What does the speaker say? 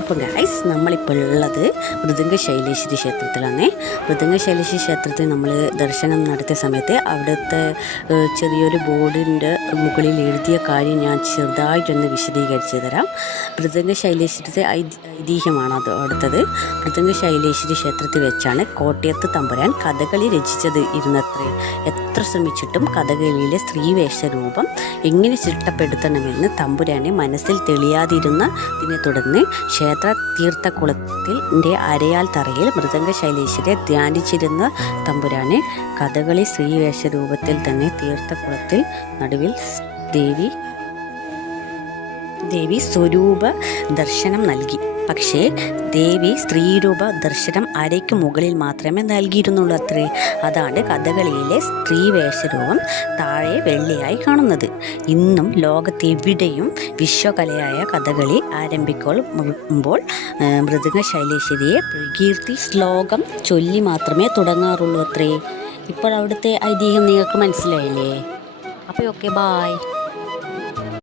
അപ്പോൾ ഗൈസ് നമ്മളിപ്പോൾ ഉള്ളത് മൃദംഗ ശൈലേശ്വരി ക്ഷേത്രത്തിലാണ്. മൃദംഗ ശൈലേശ്വരി ക്ഷേത്രത്തിൽ നമ്മൾ ദർശനം നടത്തിയ സമയത്ത് അവിടുത്തെ ചെറിയൊരു ബോർഡിൻ്റെ മുകളിൽ എഴുതിയ കാര്യം ഞാൻ ചെറുതായിട്ടൊന്ന് വിശദീകരിച്ച് തരാം. മൃദംഗ ശൈലേശ്വരത്തെ ഐതിഹ്യമാണ് അത് അടുത്തത്. മൃദംഗ ശൈലേശ്വരി ക്ഷേത്രത്തിൽ വെച്ചാണ് കോട്ടയത്ത് തമ്പുരാൻ കഥകളി രചിച്ചത് ഇരുന്നത്രേ. എത്ര ശ്രമിച്ചിട്ടും കഥകളിയിലെ സ്ത്രീവേഷ രൂപം എങ്ങനെ ചിട്ടപ്പെടുത്തണമെന്ന് തമ്പുരാനെ മനസ്സിൽ തെളിയാതിരുന്നതിനെ തുടർന്ന് ക്ഷേത്ര തീർത്ഥക്കുളത്തിൻ്റെ അരയാൽ തറയിൽ മൃദംഗ ശൈലേശ്വരെ ധ്യാനിച്ചിരുന്ന തമ്പുരാന് കഥകളി സ്ത്രീവേഷ രൂപത്തിൽ തന്നെ തീർത്ഥക്കുളത്തിൽ നടുവിൽ ദേവി സ്വരൂപ ദർശനം നൽകി. പക്ഷേ ദേവി സ്ത്രീരൂപ ദർശനം അരയ്ക്ക് മുകളിൽ മാത്രമേ നൽകിയിരുന്നുള്ളൂ അത്രേ. അതാണ് കഥകളിയിലെ സ്ത്രീവേഷരൂപം താഴെ വെള്ളിയായി കാണുന്നത്. ഇന്നും ലോകത്തെവിടെയും വിശ്വകലയായ കഥകളി ആരംഭിക്കുമ്പോൾ മൃദംഗ ശൈലേശ്വരിയെ പ്രകീർത്തി ശ്ലോകം ചൊല്ലി മാത്രമേ തുടങ്ങാറുള്ളൂ അത്രേ. ഇപ്പോൾ അവിടുത്തെ ഐതിഹ്യം നിങ്ങൾക്ക് മനസ്സിലായില്ലേ? അപ്പോൾ ഓക്കെ, ബായ്.